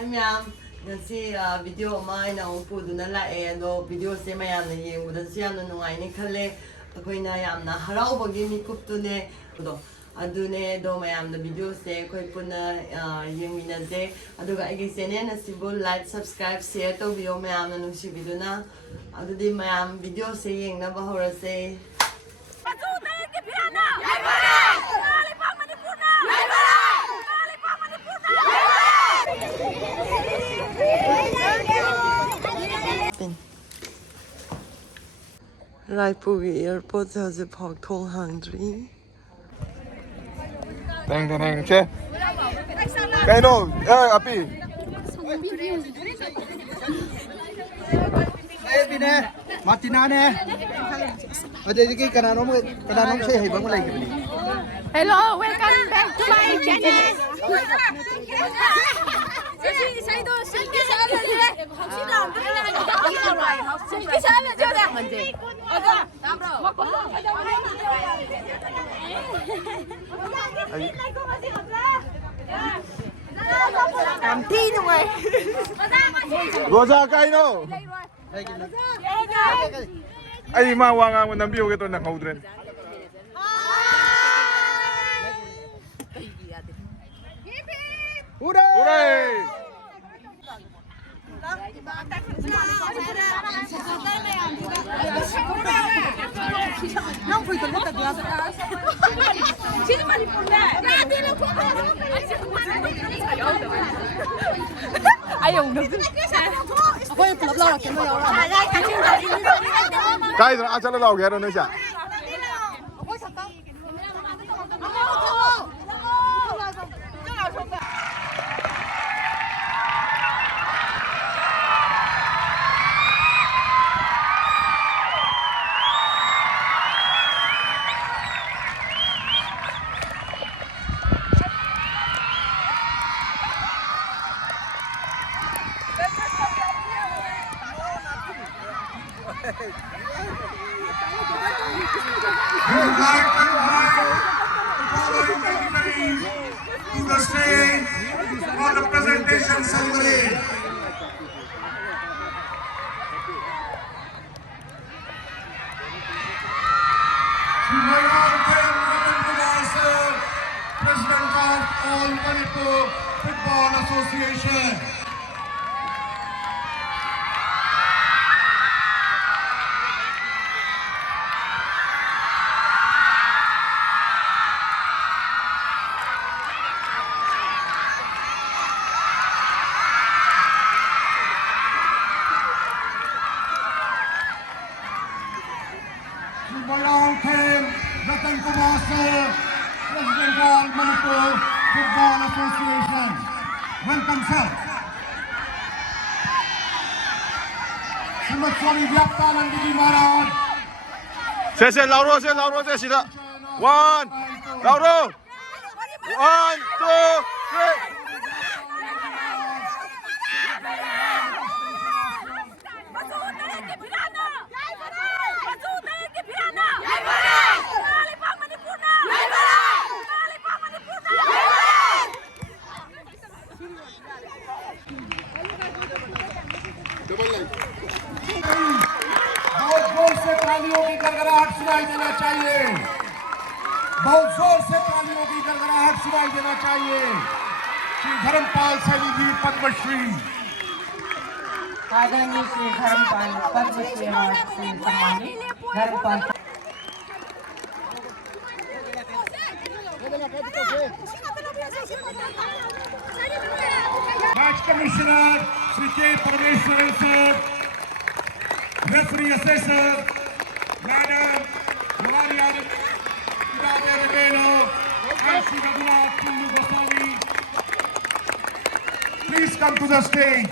Hi ma'am, ngasi video ama ina upuduna lae ado video se mayamna yengudasi yamna nungaini khale akoina yamna haraubagi mikuptune do adune do mayamna video se koi puna yengminaze aduga agi channel asibu like subscribe share to video mayamna nungsi biduna adudi mayam video se yengna bahorase Raipur Airport has a park thong hungry. Teng che. Kaino, api. Bine, Martina ne. Ada lagi kadang saya hebat lagi ni. Hello, welcome back to my channel. Làm thi đúng rồi. Rosa kaino. Ay mawangang mo nang biyo kito na kaudren. Hooray! Hooray! Não foi tão muita graça. Ai dùng được. Ôi, lập lo là cái nó rồi. Cái rồi ăn cho nó lâu ghé rồi nữa chả. We would like to invite the following dignitaries to the stage for the presentation ceremony. Shri Bhagwan Prem Ratan Kumar Sir, President of All Manipur Football Association. Bhagwan Prem Ratan Kumar Sir, President of Manipur Football Association. Welcome, sir. Srimad Swami Vyaptanand Ji Maharaj. 谢谢老罗，谢谢老罗，这是的。One， 老罗。One, 2, 3。बहुत जोर से तालियों की गड़गड़ाहट सुनाई देना चाहिए। बहुत जोर से तालियों की गड़गड़ाहट सुनाई देना चाहिए। श्री धर्मपाल सैनी जी पद्मश्री। आदरणीय श्री धर्मपाल पद्मश्री अवार्ड से सम्मानित धर्मपाल मैच कमिश्नर श्री के Parameswaran sir, referee assessor madam Melania Riveno, and Shri Raghunath Kullu Goswami. Please come to the stage.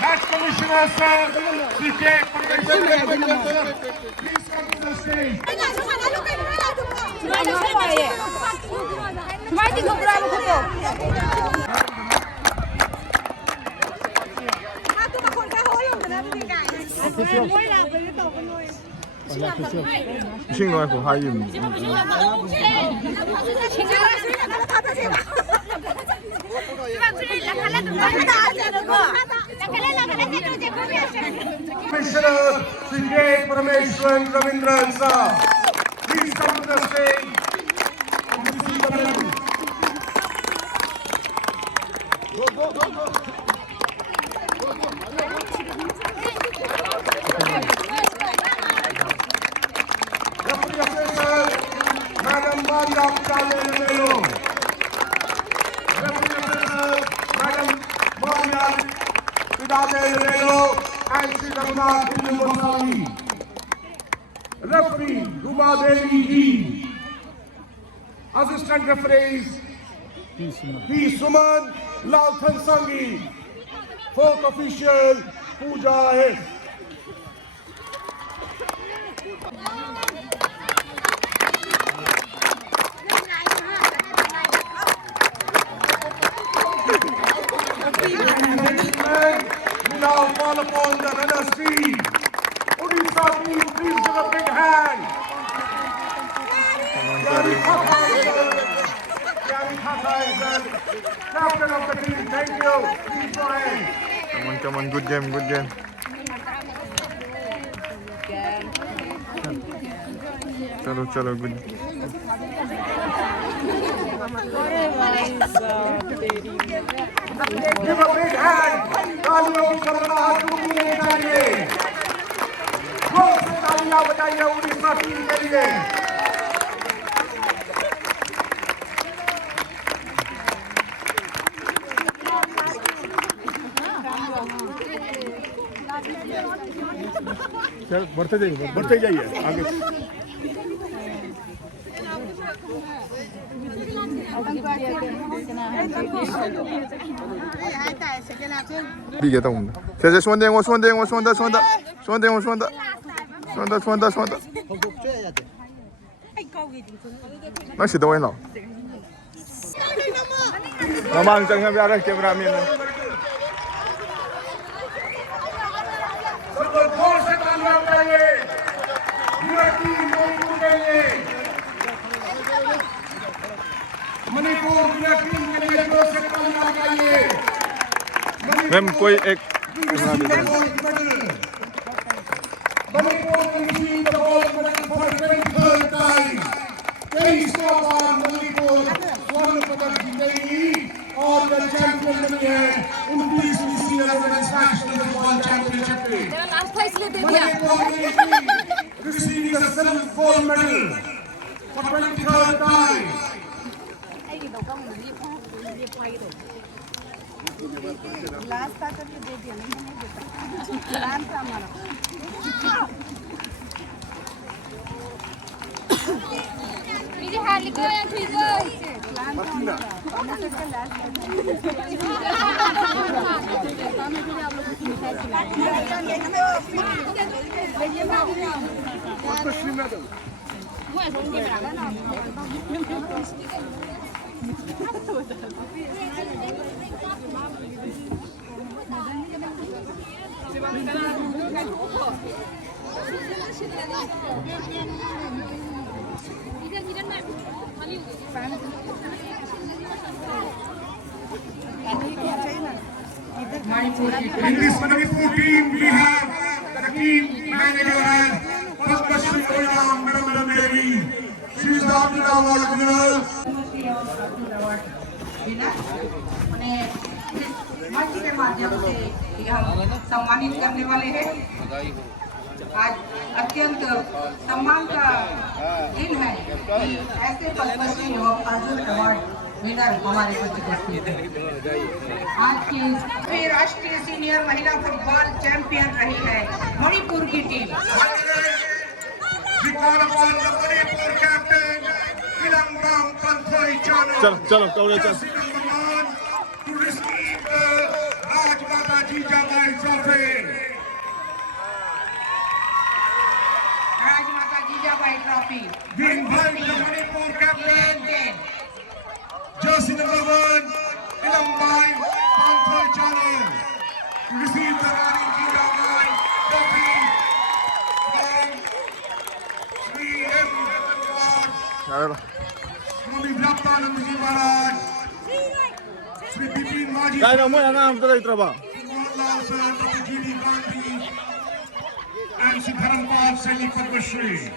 Match Commissioner Sir, Shri K. Parmeshwaran, please come to the stage. fighting ko bravo ko to. Sing nói của hai dùm. Commissioner Singh Parameshwaran Ravindran sir, please come to the stage. Referee official, Madam Maria Picale-Lemelo. Referee official, Madam Maria Picale-Lemelo and Sri Raghunath Goswami. Referee Ruma Devi D. Assistant referees P. Suman, Lalthan Sangi. Fourth official Pooja S. We now call upon the runners team. Odisha team, please give a big hand. Gary Thapa is the captain of the team. Thank you. Please go ahead. Come on, good game, good game. Chalo, good. Give a big hand. तालियों की करगड़ाहट टूटनी नहीं चाहिए. जोर से तालियां बजाइए Orissa team के लिए. बढ़ते जाइए आगे. 비겠다 온다. 제제 손대. 나 시도 나. 나만 장면 비아래 카메라맨. जोर से तालियां बजाइए. पूरा टीम मणिपुर के लिए. मणिपुर पूरा टीम के लिए जोर से तालियां बजाइए. मैम कोई एक Manipur will receive the gold medal for 23rd time. 23 बार मणिपुर स्वर्ण पदक जीतेगी और वे चैंपियन बनी है 29वीं senior women's national world championship में. Manipur will receive the silver gold medal for 23rd time. In this Manipur team, we have the team manager and Padma Shri Madam Devi. She is the Arjun Award winner. उन्हें मंच के माध्यम से ये हम सम्मानित करने वाले हैं. आज अत्यंत सम्मान का दिन है कि ऐसे पद्मश्री एवं अर्जुन अवार्ड विनर हमारे बीच उपस्थित हैं. आज की राष्ट्रीय सीनियर महिला फुटबॉल चैंपियन रही है मणिपुर की team. We call upon the Manipur captain, Ilambam Panthoi Chano. चलो कौड़े चल. To receive the Rajmata Jijabai Trophy. Rajmata Jijabai trophy. We invite the Manipur captain, Jersey number 1, Ilambai Panther Channel. Receive the running Kidabai trophy from Sri M. Reward, Swami Vyaptanandaji Maharaj, Sri Bipin Maji, Kaya mo yan ang tuloy trabaho. Mohanlal Sir, Dr. G.D. Gandhi, and Sri Dharampal Saini Padma Shri.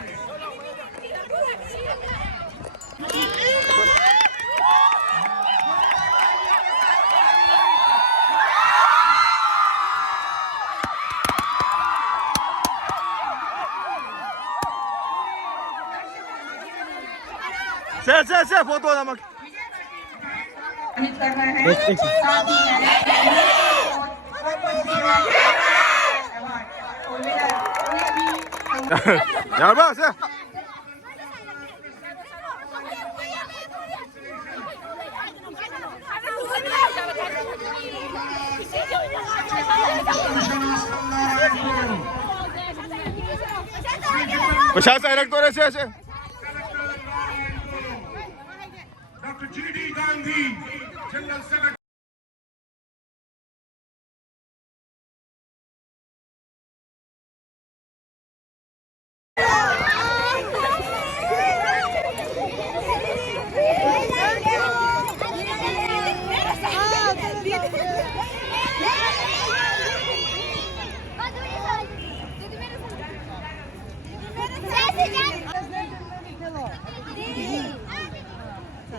से photo नमक सम्मानित कर रहे हैं साथ ही यार बा से पचास डायरेक्टर ऐसे Dr. G.D. Gandhi, General Secretary.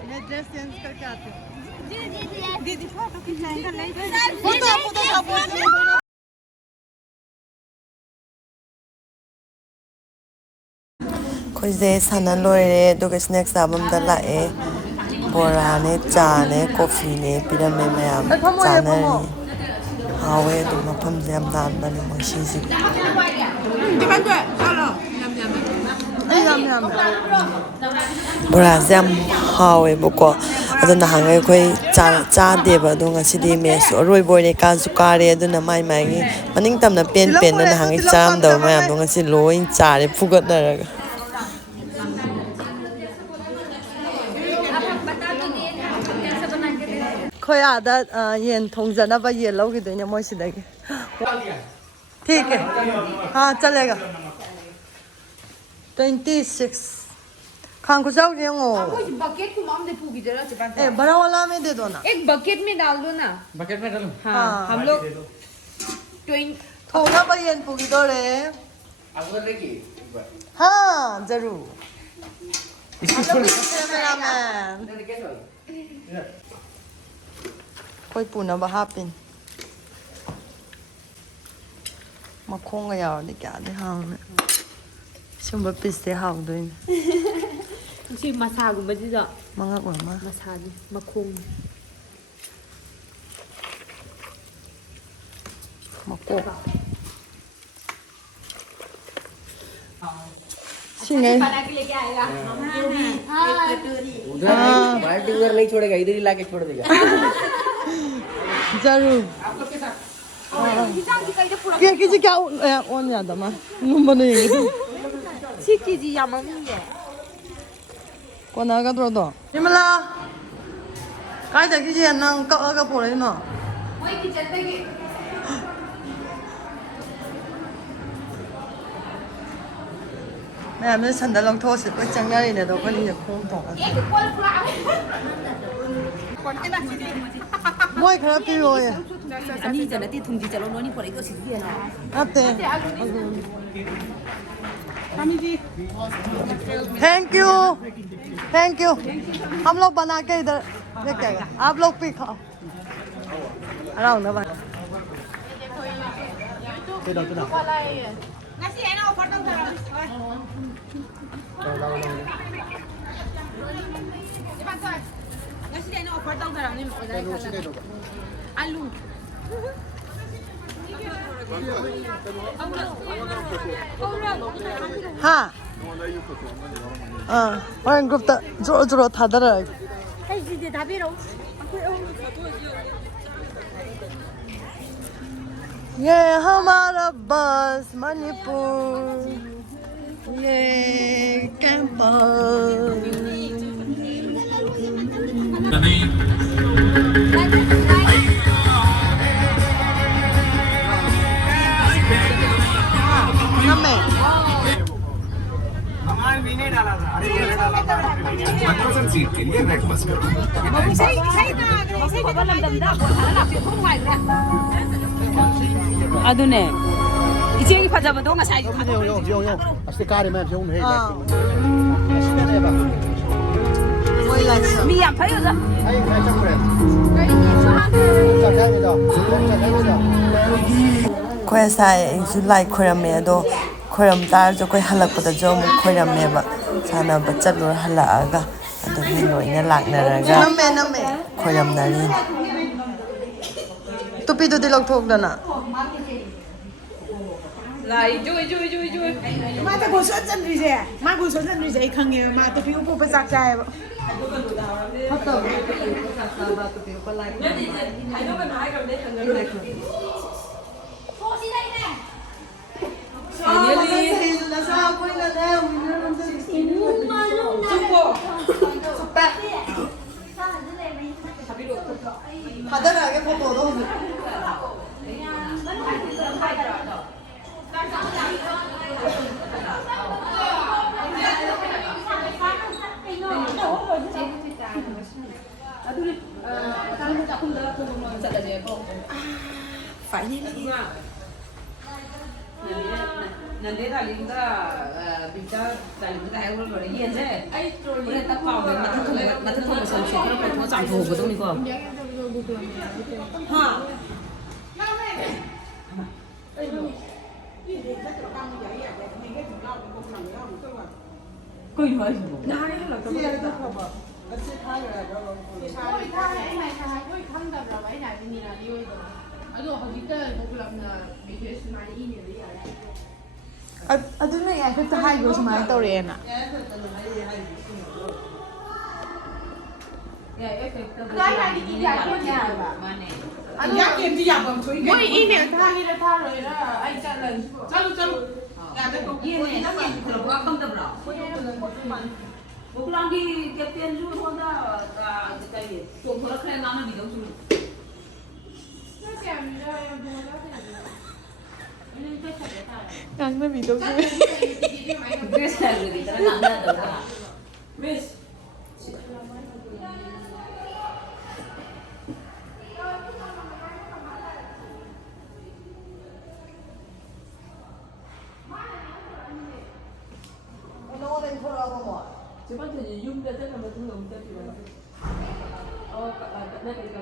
मैं ड्रेस चेंज करके आती हूँ दीदी फोटो खिंचाएंगे नहीं ꯑꯩꯈꯣꯏꯁꯦ ꯁꯥꯟꯅ ꯂꯣꯏꯔꯦ ꯑꯗꯨꯒ ꯁ꯭ꯅꯦꯛꯁ ꯆꯥꯐꯝꯗ ꯂꯥꯛꯑꯦ ꯕꯣꯔꯥꯅꯦ ꯆꯥꯅꯦ ꯀꯣꯐꯤꯅꯦ ꯄꯤꯔꯝꯃꯦ ꯃꯌꯥꯝ ꯆꯥꯅꯔꯤ ꯍꯥꯎꯋꯦ ꯑꯗꯨ ꯃꯐꯝꯁꯦ ꯌꯥꯝ ꯅꯥꯟꯕꯅꯦ ꯉꯁꯤꯁꯦ ꯕꯣꯔꯥꯁꯦ ꯌꯥꯝ ꯍꯥꯎꯋꯦꯕꯀꯣ ꯑꯗꯣ ꯅꯍꯥꯟꯒꯩ ꯑꯩꯈꯣꯏ ꯆꯥꯗꯦꯕ ꯑꯗꯣ ꯉꯁꯤꯗꯤ ꯃꯦꯠꯁꯁꯨ ꯑꯔꯣꯏꯕ ꯑꯣꯏꯔꯦ ꯀꯥꯁꯨ ꯀꯥꯔꯦ ꯑꯗꯨꯅ ꯃꯥꯒꯤ ꯃꯅꯤꯡ ꯇꯝꯅ ꯄꯦꯟꯅ ꯅꯍꯥꯟꯒꯩ ꯆꯥꯔꯝꯗꯕ ꯃꯌꯥꯝꯗꯣ ꯉꯁꯤ ꯂꯣꯏ ꯆꯥꯔꯦ ꯐꯨꯒꯠꯅꯔꯒ ꯑꯩꯈꯣꯏ ꯑꯥꯗ ꯌꯦꯟ ꯊꯣꯡꯖꯅꯕ ꯌꯦꯟ ꯂꯧꯈꯤꯗꯣꯏꯅꯦ ꯃꯣꯏ ꯁꯤꯗꯒꯤ ठीक है हाँ चलेगा 26 खान को जाओ येंगो बकेट को माम दे पूगी जरा चिपन ए बड़ा वाला में दे दो ना एक बकेट में डाल दो ना बकेट में डालो हाँ हम लोग 20 थोड़ा बयन पूगी दो रे हाँ जरूर कोई पुना बहापिन मखोंगा यावदि क्यादि हावने सिंबा पिस्ते हावदोइन सी मसागुंबजिदा मंगा गमा मसादि मखोंग मको सिंगे बना के लेके आएगा बाल्टी उधर नहीं छोड़ेगा, इधर ही लाके छोड़ देगा। जरूर क्या किसी क्या ऑन याद है नुम्बर नहीं 치키지 야망이게 कौन आगा तो दो निमला काय तक किसी नंग का आगा पोले ना वही किचन देगी मैं अपने संदल लंग थोस से कोई चंगा नहीं तो कोई नहीं खों तो मोई खराब क्यों हो ये 아니 전에 티 둥지 잘로 너니 버리고 싶지야. आते थैंक यू हम लोग बना के इधर लेके आएगा आप लोग भी खाओ आराम ना भाई हाँ और ग्रुप ता जोर जोर था दर ये हमारा बस मणिपुर ये कैंपस ꯑꯗꯨꯅꯦ 이제기 파자마도 ngасai 요 아스티 까리면 좀 해. 아스티네바. Muy like 미 안 파요자 아이 살짝 그래. 자, 갑니다. ꯑꯩꯈꯣꯏ ꯉꯁꯥꯏ ꯑꯩꯁꯨ ꯂꯥꯏ ꯈꯣꯏꯔꯝꯃꯦ ꯑꯗꯣ ꯈꯣꯏꯔꯝ ꯇꯥꯔꯁꯨ ꯑꯩꯈꯣꯏ ꯍꯜꯂꯛꯄꯗꯁꯨ ꯑꯃꯨꯛ ꯈꯣꯏꯔꯝꯃꯦꯕ ꯁꯥꯟꯅꯕ ꯆꯠꯂꯨꯔ ꯍꯜꯂꯛꯑꯒ ꯑꯗꯨꯒꯤ ꯂꯣꯏꯅ ꯂꯥꯛꯅꯔꯒ ꯈꯣꯏꯔꯝꯅꯔꯤ ꯇꯨꯄꯤꯗꯨꯗꯤ ꯂꯧꯊꯣꯛꯗꯅ ꯂꯥꯏ ꯖꯣꯏ ꯖꯣꯏ ꯖꯣꯏ ꯖꯣꯏ ꯃꯥ ꯒꯣꯜꯁꯣꯟ ꯆꯟꯗ꯭ꯔꯤꯁꯦ ꯃꯥ ꯒꯣꯜꯁꯣꯟ ꯆꯟꯗ꯭ꯔꯤꯁꯦ ꯑꯩ ꯈꯪꯉꯦꯕ ꯃꯥ ꯇꯨꯄꯤ ꯎꯞꯄ ꯆꯥꯛ ꯆꯥꯏꯌꯦꯕ ꯐꯠꯇꯕ ꯇꯨꯄꯤ ꯎꯞꯄ ꯂꯥꯏ 하더라게 포토도 Nanti Talinda bisa Talinda hai udah iya je. Udah tak kau nanti tuh pesan sih kalau kamu campur betul nih kok. Hah. Kau ini mana? Nah, ini lah kau. ꯑꯗꯨꯅ ꯑꯩ ꯈꯛꯇ ꯍꯥꯏꯈ꯭ꯔꯣ ꯁꯨꯃꯥꯏꯅ ꯇꯧꯔꯛꯑꯦꯅ ꯃꯣꯏ ꯏꯃꯦꯜ ꯊꯥꯒꯦꯔꯥ ꯊꯥꯔꯣꯏꯔꯥ ꯑꯩ ꯆꯠꯂꯅꯤ ꯆꯠꯂꯨ ꯆꯠꯂꯨ ꯕꯣꯀꯨꯂꯥꯡꯒꯤ ꯀꯦꯞꯇꯦꯟꯁꯨ ꯑꯩꯉꯣꯟꯗ ꯀꯔꯤ ꯆꯣꯡꯊꯣꯔꯛꯈ꯭ꯔꯦ ꯉꯥꯡꯅꯕꯤꯗꯧꯁꯨ ꯉꯥꯡꯅꯕꯤꯗꯧꯁꯨ ꯗ꯭ꯔꯦꯁ ꯍꯥꯏꯕꯗꯤ ꯈꯔ ꯉꯥꯡꯅꯗꯕ꯭ꯔꯥ ꯃꯤꯁ 저번에 윤배 때문에 무슨 놈 때문에 내가 이거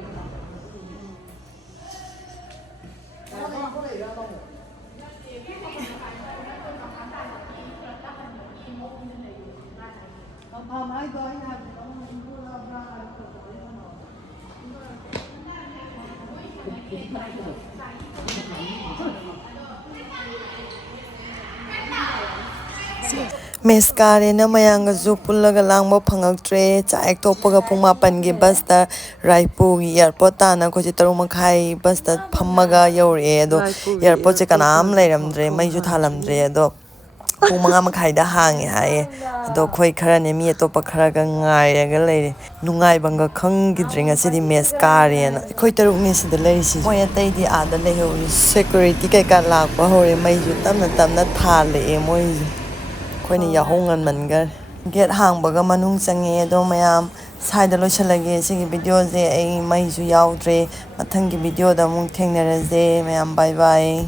ꯃꯦꯁꯀꯥꯔꯦꯅ ꯃꯌꯥꯝꯒꯁꯨ ꯄꯨꯜꯂꯒ ꯂꯥꯡꯕ ꯐꯪꯉꯛꯇ꯭ꯔꯦ ꯆꯥꯛ ꯍꯦꯛ ꯇꯣꯛꯄꯒ ꯄꯨꯡ 8ꯒꯤ ꯕꯁꯇ ꯔꯥꯏꯄꯨꯔꯒꯤ ꯏꯌꯥꯔꯄꯣꯔꯠ ꯇꯥꯅ ꯑꯩꯈꯣꯏꯁꯦ 6:30 ꯕꯁꯇ ꯐꯝꯃꯒ ꯌꯧꯔꯛꯑꯦ ꯑꯗꯣ ꯏꯌꯥꯔꯄꯣꯔꯠꯁꯦ ꯀꯅꯥꯝ ꯂꯩꯔꯝꯗ꯭ꯔꯦ ꯃꯩꯁꯨ ꯊꯥꯜꯂꯝꯗ꯭ꯔꯦ ꯑꯗꯣ ꯄꯨꯡ 5:30ꯗ ꯍꯥꯡꯉꯦ ꯍꯥꯏꯌꯦ ꯑꯗꯣ ꯑꯩꯈꯣꯏ ꯈꯔꯅꯦ ꯃꯤ ꯑꯇꯣꯞꯄ ꯈꯔꯒ ꯉꯥꯏꯔꯒ ꯂꯩꯔꯦ ꯅꯨꯡꯉꯥꯏꯕꯪꯒ ꯈꯪꯈꯤꯗ꯭ꯔꯦ ꯉꯁꯤꯗꯤ ꯃꯦꯁ ꯀꯥꯔꯦꯅ ꯑꯩꯈꯣꯏ 3ꯅꯦ ꯁꯤꯗ ꯂꯩꯔꯤꯁꯤ ꯃꯣꯏ ꯑꯇꯩꯗꯤ ꯑꯥꯗ ꯂꯩꯍꯧꯔꯤ ꯁꯦꯀꯨꯔꯤꯇꯤ ꯀꯩꯀꯥ ꯂꯥꯛꯄ ꯍꯧꯔꯦ ꯃꯩꯁꯨ ꯇꯞꯅ ꯇꯞꯅ ꯊꯥꯜꯂꯛꯑꯦ ꯃꯣꯏꯁꯦ ꯑꯩꯈꯣꯏꯅ ꯌꯥꯍꯧ ꯉꯟꯃꯟꯈꯔꯦ ꯒꯦꯠ ꯍꯥꯡꯕꯒ ꯃꯅꯨꯡ ꯆꯪꯉꯦ ꯑꯗꯣ ꯃꯌꯥꯝ ꯁ꯭ꯋꯥꯏꯗ ꯂꯣꯏꯁꯤꯜꯂꯒꯦ ꯁꯤꯒꯤ ꯚꯤꯗꯤꯑꯣꯁꯦ ꯑꯩ ꯃꯩꯁꯨ ꯌꯥꯎꯗ꯭ꯔꯦ ꯃꯊꯪꯒꯤ ꯚꯤꯗꯤꯑꯣꯗ ꯑꯃꯨꯛ ꯊꯦꯡꯅꯔꯁꯦ ꯃꯌꯥꯝ ꯕꯥꯏ ꯕꯥꯏ